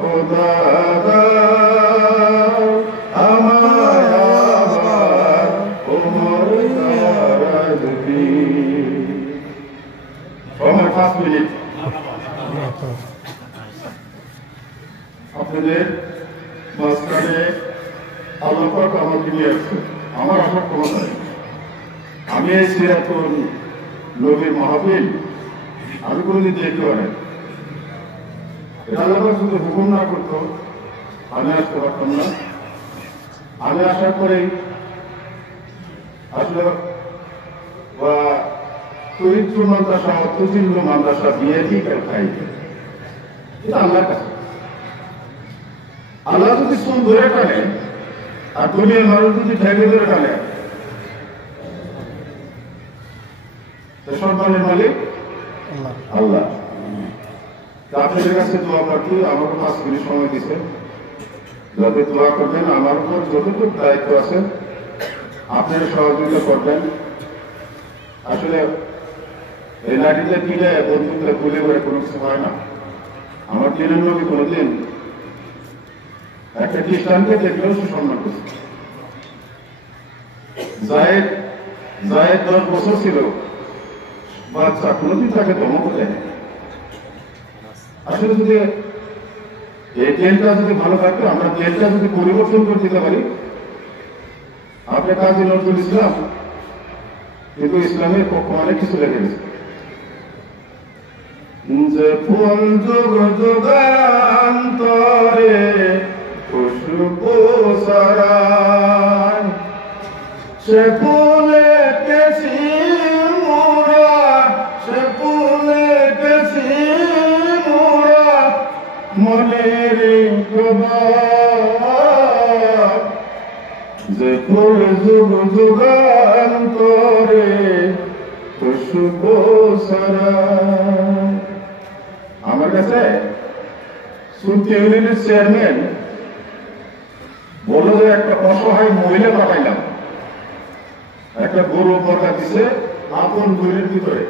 খোদা দাও আমায় আবার ওমর দারাজ দিন। সময় 5 মিনিট। আপনাদের মাঝখানে আল্লাহ পাক আমাকে নিয়ে আসছে, আমার আসার ক্ষমতা নেই। আমি এসে এখন নবীর মাহফিল আমি কোনোদিন দেখতে পারি আল্লাহ পাক যদি হুকুম না করতো আমি আসতে পারতাম না। আমি আসার পরেই আসলে চরিত্র মাদ্রাসা অর্থচিহ্ন মাদ্রাসা বিয়েটি খাই এটা আল্লাহর কাছে। আল্লাহ যদি চুল ধরে টানে আর দুনিয়ার মানুষ যদি ঠেকে ধরে টানে, সম্মানের মালিক আল্লাহ। আপনাদের কাছে দোয়া প্রার্থী, আমাকে 5 মিনিট সময় দিচ্ছে, যাতে দোয়া করবেন। আমার উপর যতটুকু দায়িত্ব আছে আপনারা সহযোগিতা করবেন। আসলে এই লাঠিতে দিলে বন্ধুকে গুলি করে কোনো কিছু হয় না। আমার দিনের নবী কোনোদিন একটা খ্রিস্টানকে দেখলেও সুসম্মান করছে। জায়েদ 10 বছর ছিল বাচ্চা, কোনোদিন তাকে ধমক দেয়। আসলে যদি এই তেলটা যদি ভালো থাকতো, আমরা তেলটা যদি পরিবর্তন করে দিতে পারি, আপনার কাজী নজরুল ইসলাম কিন্তু ইসলামের পক্ষে অনেক কিছু লেগে গেছে। যে ফুল যুগ যুগান্তরে খুশবু ছড়ায়, সে ফুলে কেছি মোরা, সে ফুলে কেছি মোরা মনের খবর। যে ফুল যুগ যুগান্তরে খুশবু ছড়ায়। আমার কাছে সুন্তি ইউনিয়নের চেয়ারম্যান বলল যে একটা অসহায় মহিলা পাঠাইলাম, একটা গরু বর্গা দিছে আপন ঘরের ভিতরে,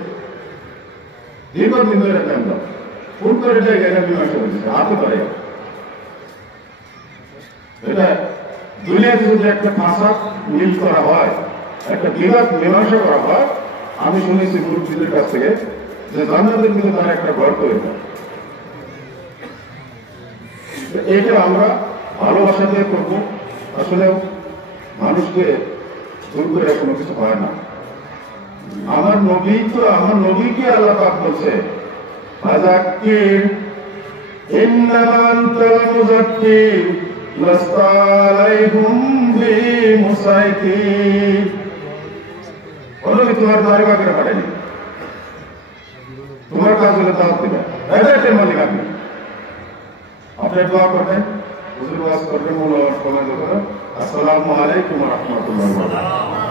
দীর্ঘদিন ধরে টানলাম, ফুল করে জায়গায় মীমাংসা করছে হাতে ধরে। এটা দুনিয়াতে যদি একটা ভাষা মিল করা হয়, একটা বিবাদ মীমাংসা করা হয়, আমি শুনেছি মুরব্বীদের কাছ থেকে যে জান্নাতের কিন্তু তারা একটা ঘর করে দেয়। এটা আমরা ভালোবাসা দিয়ে করবো। আসলে মানুষকে দূর করে কোনো কিছু হয় না। আমার নবীকে আল্লাহ পাক বলছে ফাযাক্কির ইন্নামা আনতাল মুযাক্কির লাস্তা আলাইহিম বিমুসাইতির। ওনাকে তোমার দরবার করে পাঠাইনি, তোমার কাজ হলে দাওয়াত দিবে, এটাই মালিক আপনি। আপনার দোয়া করবেন, হুজুর ওয়াজ করবেন, মৌলানা সময় দেবেন। আসসালামু আলাইকুম ওয়া রাহমাতুল্লাহি ওয়া বারাকাতুহু।